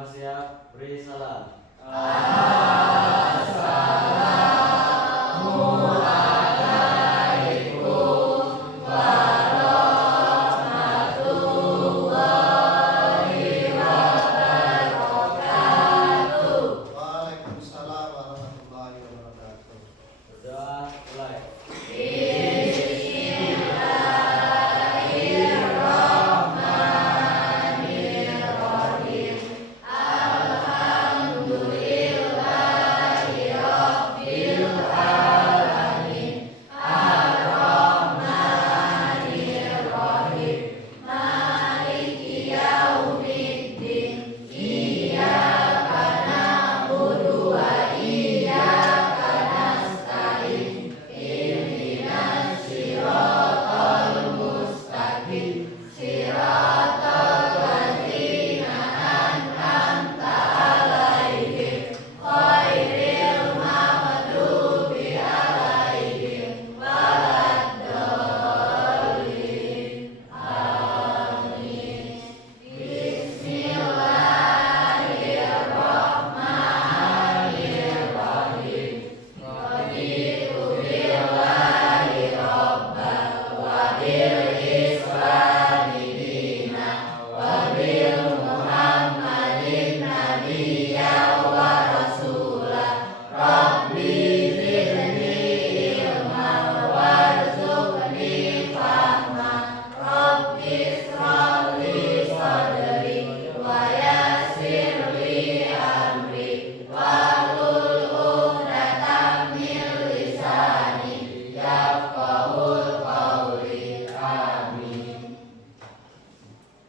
Siap, beri salam. Waalaikumsalam warahmatullahi wabarakatuh. Berdoa mulai.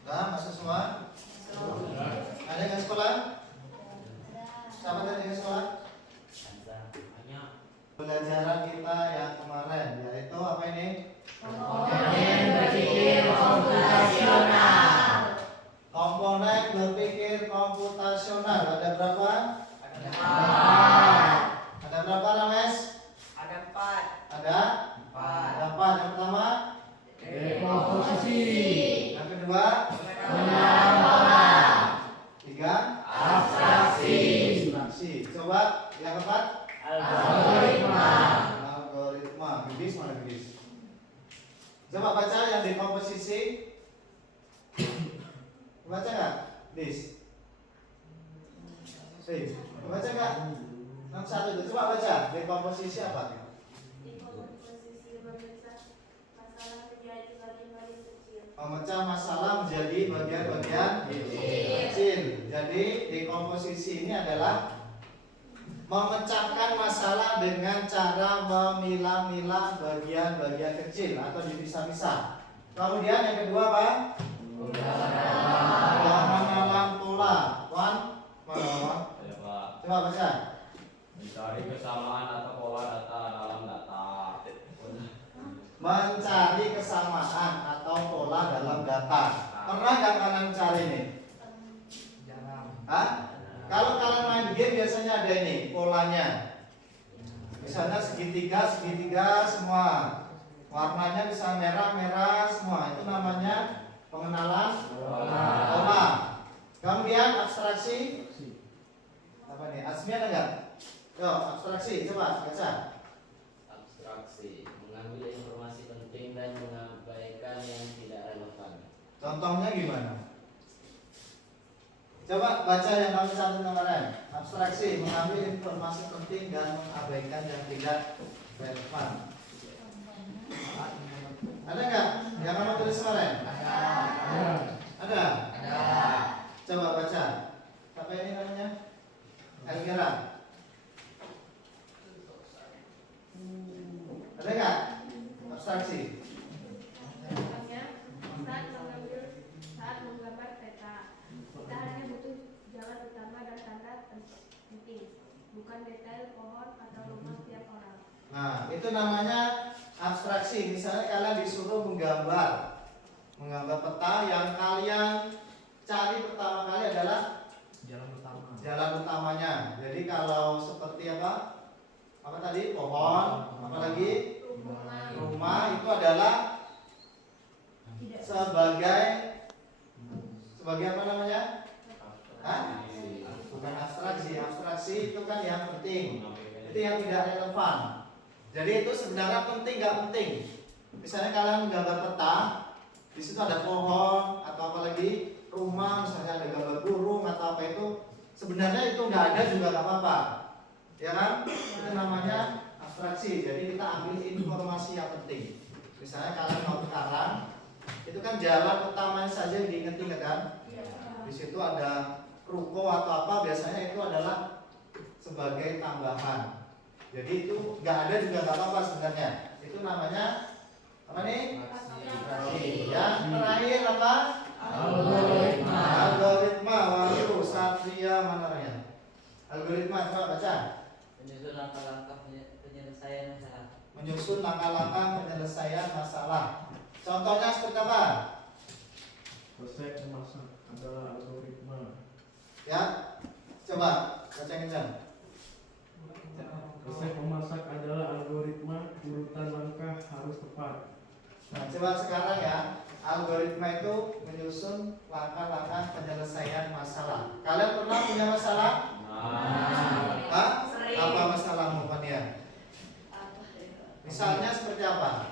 Nah, masuk semua? Ada yang ke sekolah? Siapa tadi yang ke sekolah? Pelajaran kita yang kemarin yaitu apa ini? Komponen berpikir komputasional. Komponen berpikir komputasional. Ada berapa? Ada berapa, Rames? Ada 4. Ada? Ada apa? Yang pertama? Dekomposisi. Yang kedua? Pengenalan pola. Tiga? Abstraksi. Abstraksi. Coba yang keempat? Algoritma. Algoritma. Gedis mana gedis? Coba baca yang dekomposisi. Baca nggak? Dis. Baca nggak? 61 itu. Coba baca. Dekomposisi apa? Memecah masalah menjadi bagian-bagian kecil. Jadi dekomposisi ini adalah memecahkan masalah dengan cara memilah-milah bagian-bagian kecil atau dipisah-pisah. Kemudian yang kedua apa? Pengenalan pola. Wan, Ya, Pak. coba baca. Mencari kesamaan atau pola data dalam data. Mencari kesamaan atau pola dalam data. Pernah nggak kalian cari ini? Hah? Kalau kalian main game biasanya ada ini polanya. Misalnya segitiga, segitiga semua. Warnanya bisa merah, merah semua. Itu namanya pengenalan pola. Kemudian abstraksi. Apa nih? Asmi ada nggak? Yo, abstraksi coba baca. Abstraksi, mengambil informasi penting dan mengabaikan yang tidak relevan. Contohnya gimana? Coba baca yang kami satu kemarin. Abstraksi, mengambil informasi penting dan mengabaikan yang tidak relevan. Ada nggak yang kamu tulis kemarin? Ada. Coba baca. Apa ini namanya? Elvira. Ada nggak? Abstraksi. Saat menggambar peta, kita hanya butuh jalan utama dan tanda penting, bukan detail pohon atau rumah tiap orang. Nah, itu namanya abstraksi. Misalnya kalian disuruh menggambar peta, yang kalian cari pertama kali adalah jalan utamanya. Jadi kalau seperti apa? Apa tadi? Pohon, apalagi rumah itu adalah sebagai apa namanya? Hah? Bukan abstraksi. Abstraksi itu kan yang penting. Itu yang tidak relevan. Jadi itu sebenarnya penting nggak penting. Misalnya kalian menggambar peta, di situ ada pohon atau apalagi rumah, misalnya ada gambar burung atau apa itu, sebenarnya itu nggak ada juga nggak apa-apa, ya kan? Itu namanya abstraksi. Jadi kita ambil informasi yang penting. Misalnya kalian mau ke Karang, itu kan jalan utamanya saja diinget-inget kan? Di situ ada ruko atau apa, biasanya itu adalah sebagai tambahan. Jadi itu nggak ada juga nggak apa-apa sebenarnya. Itu namanya apa nih? Yang terakhir apa? Algoritma. Algoritma. Waduh, Satria mana orangnya? Algoritma, coba baca. Menyusun langkah-langkah penyelesaian masalah. Menyusun langkah-langkah penyelesaian masalah. Contohnya seperti apa? Resep memasak adalah algoritma. Ya, coba baca kencang. Resep memasak adalah algoritma, urutan langkah harus tepat. Nah, coba sekarang ya, algoritma itu menyusun langkah-langkah penyelesaian masalah. Kalian pernah punya masalah? Hah? Apa masalahmu, Fania? Misalnya seperti apa?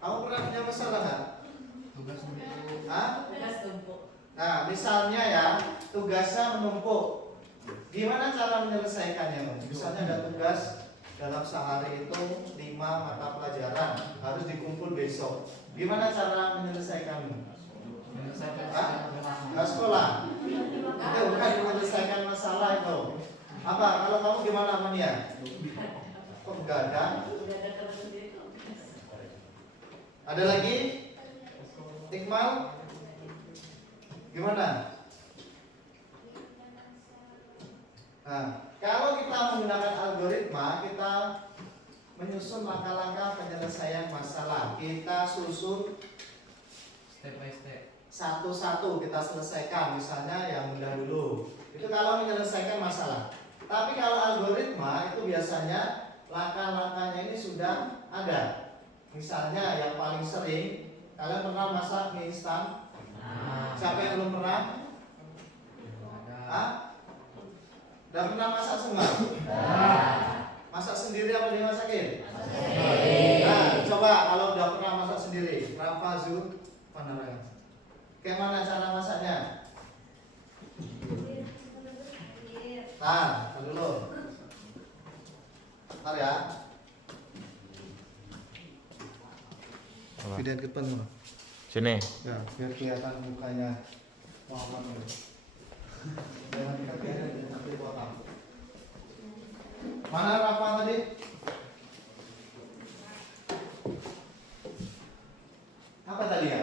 Kamu pernah punya masalah nggak? Hah? Nah, misalnya ya, tugasnya menumpuk. Gimana cara menyelesaikannya? Misalnya ada tugas dalam sehari itu 5 mata pelajaran harus dikumpul besok. Gimana cara menyelesaikannya? Nggak sekolah. Itu bukan menyelesaikan masalah itu. Apa? Kalau kamu gimana, Mania? Kok begadang? Ada lagi? Iqmal? Gimana? Nah, kalau kita menggunakan algoritma, kita menyusun langkah-langkah penyelesaian masalah. Kita susun Step by step. satu-satu kita selesaikan. Misalnya yang mudah dulu. Itu kalau menyelesaikan masalah. Tapi kalau algoritma itu biasanya langkah-langkahnya ini sudah ada. Misalnya yang paling sering, kalian pernah masak mie instan? Siapa yang belum pernah? Hah? Udah pernah masak semua? Masak sendiri apa dimasakin? Nah, coba kalau udah pernah masak sendiri, Rafa, Zul, Panarang. Kayak mana cara masaknya? Nah, dulu. Ntar ya. Video ke depan mana? Sini. Ya, biar kelihatan mukanya Muhammad dulu. Jangan dikatakan nanti potong. Mana Rafa tadi? Apa tadi ya?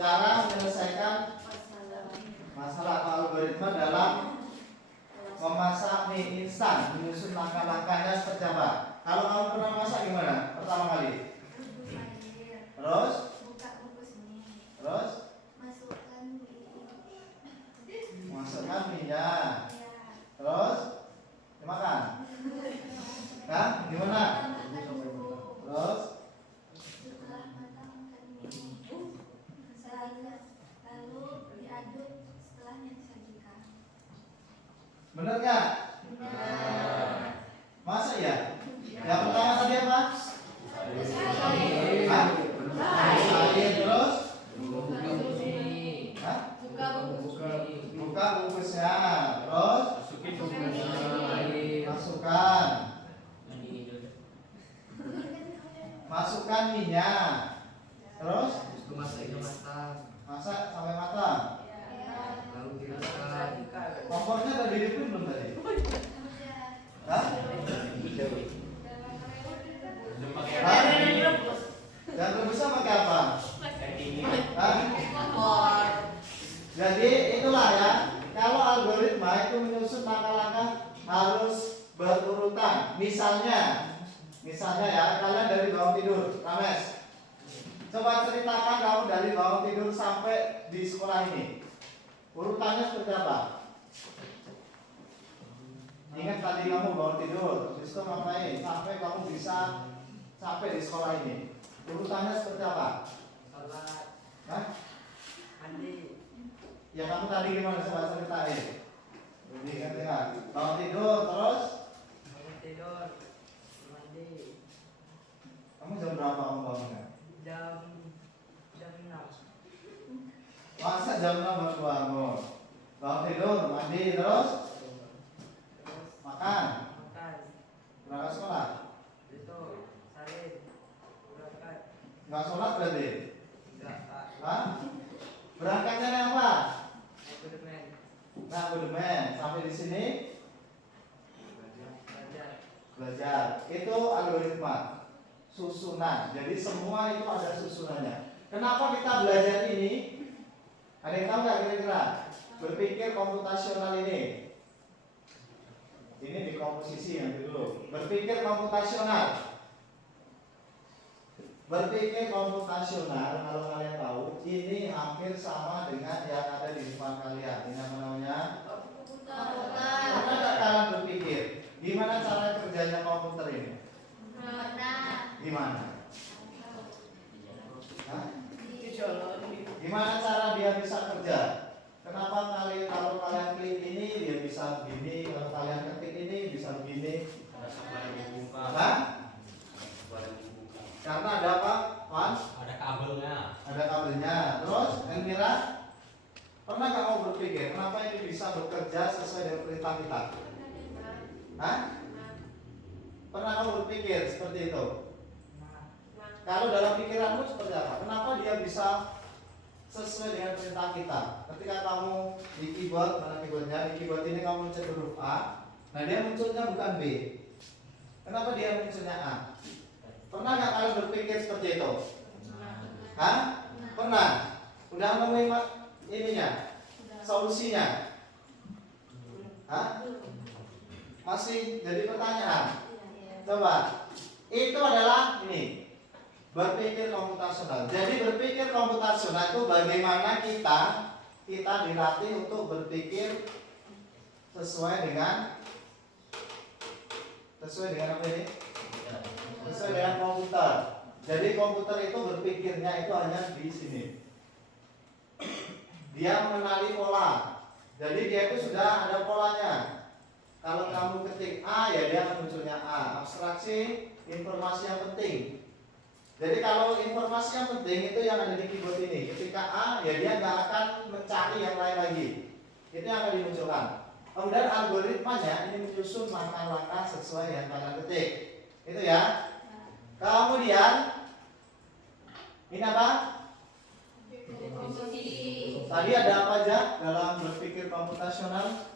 Cara menyelesaikan masalah atau algoritma dalam memasak mie instan, menyusun langkah-langkahnya seperti apa? Kalau kamu pernah masak gimana? Pertama kali. Terus? Terus? Masukkan minyak. Terus? Dimakan? Hah? Gimana? Terus? Bener nggak? Masa ya? Yang pertama tadi apa? Hah? Air terus? Hah? Buka bungkusnya. Terus? Masukkan. Masukkan minyak. Terus? Masak sampai matang. Kompornya udah dihidupin belum tadi? Hah? Hah? Dan rebusnya pakai apa? Hah? Jadi itulah ya. Kalau algoritma itu menyusun langkah-langkah harus berurutan. Misalnya ya, kalian dari bangun tidur, Rames. Coba ceritakan kamu dari bangun tidur sampai di sekolah ini. Urutannya seperti apa? Ingat tadi kamu bangun tidur, habis itu ngapain? Sampai kamu bisa sampai di sekolah ini. Urutannya seperti apa? Sholat, Hah? mandi, Ya kamu tadi gimana coba ceritain? Jadi kan ya, bangun tidur terus Bangun tidur, mandi. kamu jam berapa kamu bangunnya? Jam 6. Masa jam 6 baru bangun? Bangun tidur, mandi terus Terus makan, makan. berangkat sekolah. Itu salin. Berangkat. Nggak sholat berarti? Enggak, Pak. Hah? Berangkatnya naik apa? Ekonomen. Nah, abodemen. Sampai di sini Belajar. belajar. Itu algoritma susunan. Jadi semua itu ada susunannya. Kenapa kita belajar ini? Ada yang tahu nggak kira-kira? Berpikir komputasional ini. Ini di komposisi yang dulu. Berpikir komputasional. Berpikir komputasional, kalau kalian tahu, ini hampir sama dengan yang ada di depan kalian. Ini apa namanya? Pernah nggak kalian berpikir gimana cara kerjanya komputer ini? Gimana? Hah? Gimana cara dia bisa kerja? Kenapa kalau kalian klik ini dia bisa begini, kalau kalian ketik ini bisa begini? Hah? Karena ada apa, Wan? Ada kabelnya. Ada kabelnya. Terus, Elmira, pernah nggak kamu berpikir kenapa ini bisa bekerja sesuai dengan perintah kita? Hah? Pernah kamu berpikir seperti itu? Kalau dalam pikiranmu seperti apa? Kenapa dia bisa sesuai dengan perintah kita? Ketika kamu di keyboard, mana keyboardnya? Di keyboard ini kamu mencet huruf A, nah dia munculnya bukan B. Kenapa dia munculnya A? Pernah nggak kalian berpikir seperti itu? Hah? Pernah? Udah nemuin ininya? Solusinya? Hah? Masih jadi pertanyaan? Coba. Itu adalah ini. Berpikir komputasional. Jadi berpikir komputasional itu bagaimana kita dilatih untuk berpikir sesuai dengan apa ini? Sesuai dengan komputer. Jadi komputer itu berpikirnya itu hanya di sini. Dia mengenali pola. Jadi dia itu sudah ada polanya. Kalau kamu ketik A ya dia akan munculnya A. Abstraksi informasi yang penting. Jadi kalau informasi yang penting itu yang ada di keyboard ini. Ketika A ya dia nggak akan mencari yang lain lagi. Itu yang akan dimunculkan. Kemudian algoritmanya ini menyusun langkah-langkah sesuai yang kalian ketik. Itu ya. Kemudian ini apa? Tadi ada apa aja dalam berpikir komputasional?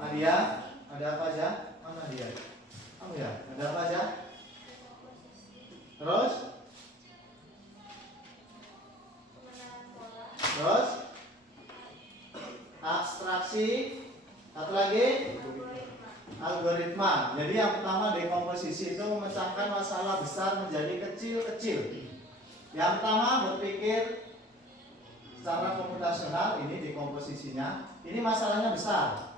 Nadia, ada apa aja? Mana dia? Kamu ya? Ada apa aja? Terus? Abstraksi. Satu lagi? Algoritma. Jadi yang pertama dekomposisi itu memecahkan masalah besar menjadi kecil-kecil. Yang pertama berpikir secara komputasional, ini dekomposisinya. Ini masalahnya besar.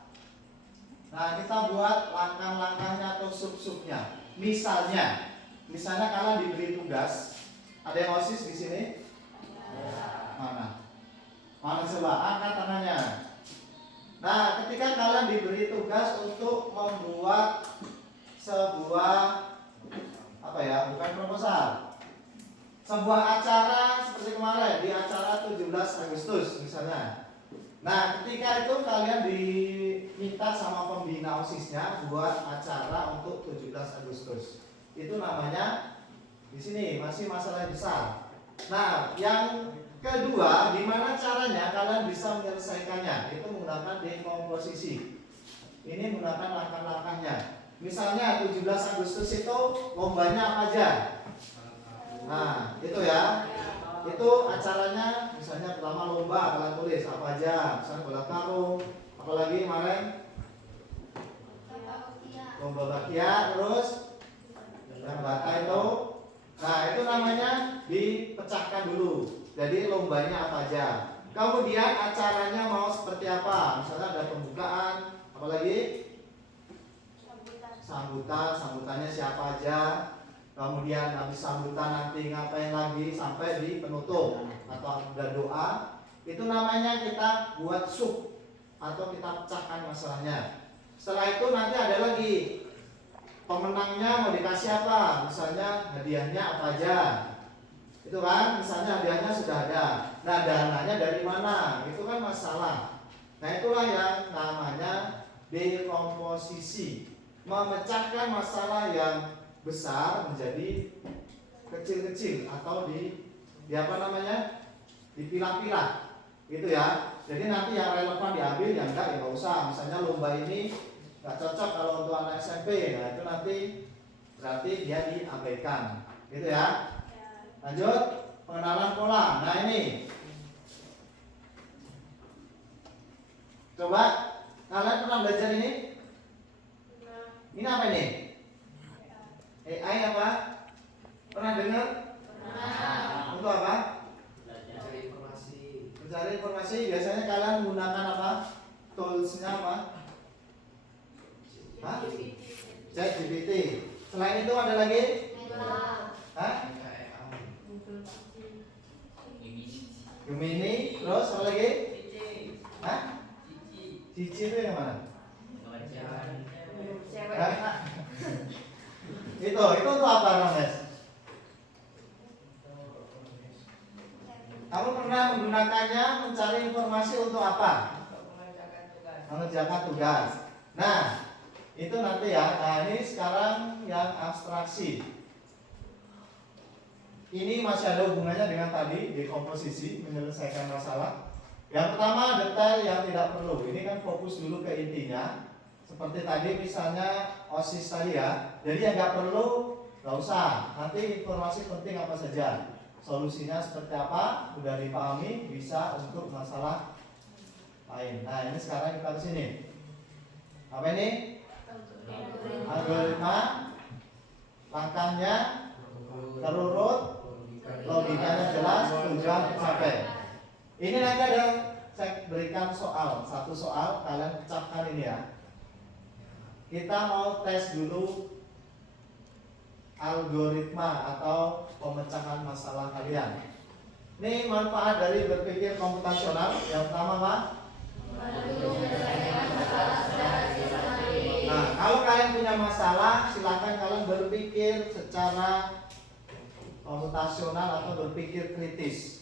Nah, kita buat langkah-langkahnya atau sub-subnya. Misalnya kalian diberi tugas. Ada yang OSIS di sini? Mana? Mana coba? Angkat tangannya. Nah, ketika kalian diberi tugas untuk membuat sebuah bukan proposal, sebuah acara seperti kemarin di acara 17 Agustus misalnya. Nah, ketika itu kalian diminta sama pembina OSISnya buat acara untuk 17 Agustus. Itu namanya di sini masih masalah besar. Nah, yang kedua, gimana caranya kalian bisa menyelesaikannya? Itu menggunakan dekomposisi. Ini menggunakan langkah-langkahnya. Misalnya 17 Agustus itu lombanya apa aja? Nah, itu ya. Itu acaranya misalnya pertama lomba, kalian tulis apa aja? Misalnya bola karung, apalagi kemarin lomba bakia, terus yang bata itu. Nah, itu namanya dipecahkan dulu. Jadi lombanya apa aja. Kemudian acaranya mau seperti apa? Misalnya ada pembukaan, apalagi sambutannya siapa aja. Kemudian habis sambutan nanti ngapain lagi sampai di penutup atau ada doa. Itu namanya kita buat sub atau kita pecahkan masalahnya. Setelah itu nanti ada lagi pemenangnya mau dikasih apa, misalnya hadiahnya apa aja. Itu kan, misalnya hadiahnya sudah ada. Nah, dananya dari mana? Itu kan masalah. Nah, itulah yang namanya dekomposisi. Memecahkan masalah yang besar menjadi kecil-kecil atau di apa namanya? Dipilah-pilah. Gitu ya. Jadi nanti yang relevan diambil, yang enggak ya enggak usah. Misalnya lomba ini enggak cocok kalau untuk anak SMP. Nah, itu nanti berarti dia diabaikan. Gitu ya. Lanjut, pengenalan pola. Nah, ini coba kalian pernah belajar ini? Ini apa ini? AI apa? Pernah dengar? Pernah. Untuk apa? Mencari informasi. Mencari informasi. Biasanya kalian menggunakan apa? Toolsnya apa? Hah? ChatGPT. Selain itu ada lagi? Hah? Gemini. Terus apa lagi? Hah? Cici itu yang mana? Cewek. Hah? Itu untuk apa, Romes? Kamu pernah menggunakannya mencari informasi untuk apa? Untuk mengerjakan tugas. Mengerjakan tugas. Nah, itu nanti ya. Nah, ini sekarang yang abstraksi. Ini masih ada hubungannya dengan tadi dekomposisi, menyelesaikan masalah. Yang pertama, detail yang tidak perlu. Ini kan fokus dulu ke intinya. Seperti tadi misalnya OSIS tadi ya. Jadi yang nggak perlu nggak usah. Nanti informasi penting apa saja. Solusinya seperti apa udah dipahami, bisa untuk masalah lain. Nah, ini sekarang kita ke sini. Apa ini? Algoritma. Langkahnya terurut, logikanya jelas, tujuan tercapai. Ini nanti ada saya berikan soal, satu soal kalian pecahkan ini ya. Kita mau tes dulu algoritma atau pemecahan masalah kalian. Ini manfaat dari berpikir komputasional. Yang pertama apa? Nah, kalau kalian punya masalah, silakan kalian berpikir secara komputasional atau berpikir kritis.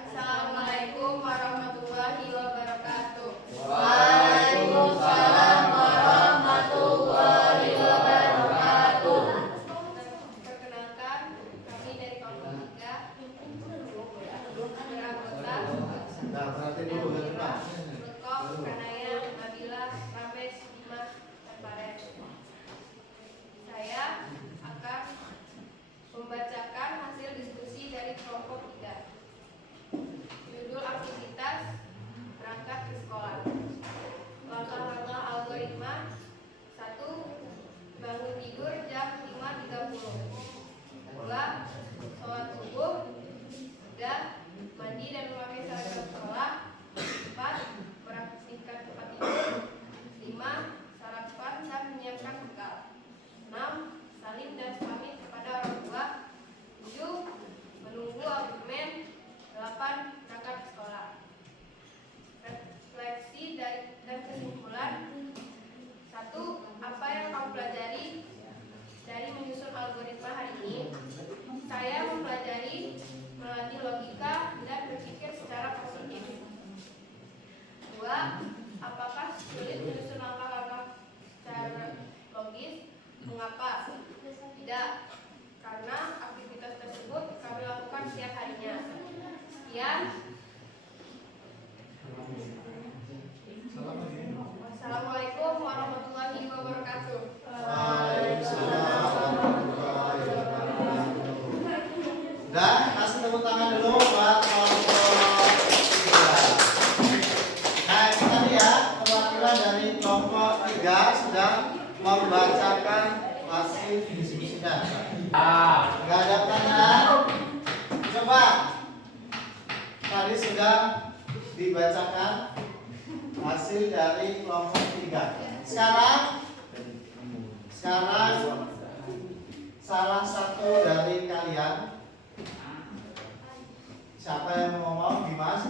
Assalamualaikum warahmatullahi wabarakatuh. Waalaikumsalam warahmatullahi wabarakatuh. Perkenalkan, kami dari kelompok 3 beranggota Nah, berarti dulu ke depan. Lekop, Kanaya, Nabila, Rames, Dimas, dan Paren. Saya akan membacakan hasil diskusi dari kelompok 3. Judul aktivitas berangkat ke sekolah. Langkah-langkah algoritma. 1. Bangun tidur jam 5.30. 2. Sholat subuh. 3. Mandi dan memakai seragam sekolah. 4. Beraktivitas tempat tidur. 5. Sarapan dan menyiapkan bekal. 6. Salim dan pamit kepada orang tua. 7. Menunggu argumen. 8. Berangkat ke sekolah. Refleksi dan kesimpulan. 1. Apa yang kamu pelajari dari menyusun algoritma hari ini? Saya mempelajari melatih logika dan berpikir secara positif. 2. Apakah sulit menyusun Mengapa? Tidak, karena aktivitas tersebut kami lakukan setiap harinya. Sekian. Assalamualaikum warahmatullahi wabarakatuh. Waalaikumsalam warahmatullahi wabarakatuh. Dan kasih tepuk tangan dulu buat kelompok 3. Nah, kita lihat perwakilan dari kelompok 3 sedang membacakan hasil diskusinya. Nggak ada pertanyaan? Coba. Tadi sudah dibacakan hasil dari kelompok 3. Sekarang salah satu dari kalian, siapa yang mau ngomong? Dimas.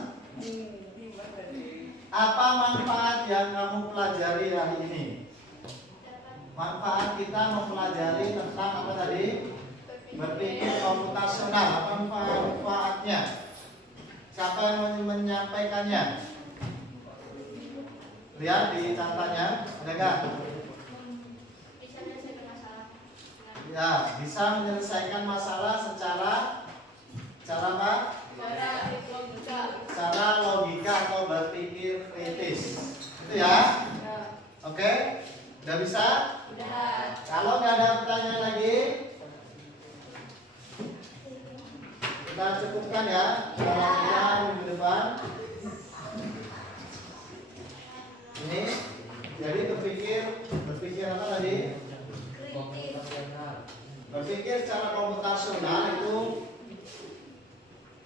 Apa manfaat yang kamu pelajari hari ini? Manfaat kita mempelajari tentang apa tadi? Berpikir komputasional. Apa manfaatnya? Siapa yang menyampaikannya? Lihat di catatannya, ada nggak? Bisa menyelesaikan masalah. Ya, bisa menyelesaikan masalah secara apa? Cara logika atau berpikir kritis. Itu ya? Oke? Udah bisa? Kalau nggak ada pertanyaan lagi, kita cukupkan ya. Kita minggu depan. Ini jadi berpikir apa tadi? Berpikir secara komputasional itu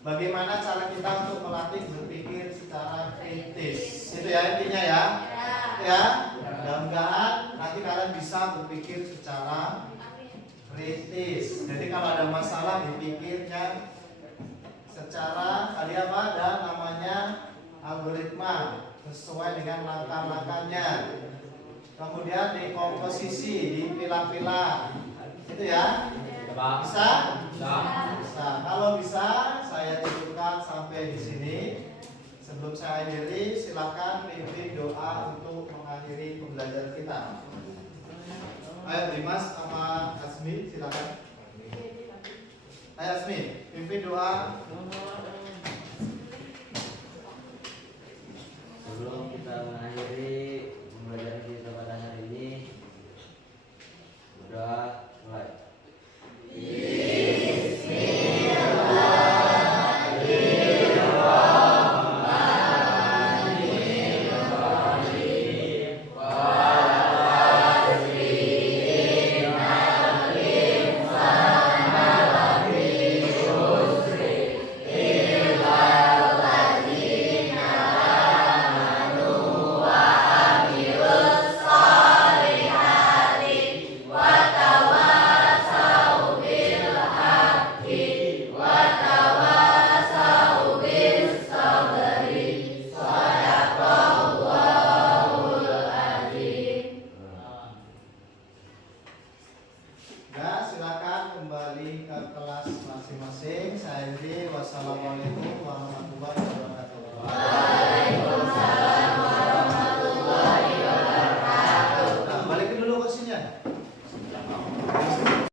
bagaimana cara kita untuk melatih berpikir secara kritis. Itu ya intinya ya. Ya. Mudah-mudahan nanti kalian bisa berpikir secara kritis. Jadi kalau ada masalah dipikirnya secara tadi apa? Ada namanya algoritma sesuai dengan langkah-langkahnya. Kemudian dikomposisi, dipilah-pilah. Itu ya? Bisa? Bisa. Kalau bisa, saya cukupkan sampai di sini. Sebelum saya akhiri, silakan pimpin doa untuk mengakhiri pembelajaran kita. Ayo Dimas sama Asmi, silakan. Ayo Asmi, pimpin doa. Sebelum kita mengakhiri pembelajaran kita pada hari ini, berdoa mulai. Ya, silakan kembali ke kelas masing-masing. Saya Hendri. Wassalamualaikum warahmatullahi wabarakatuh.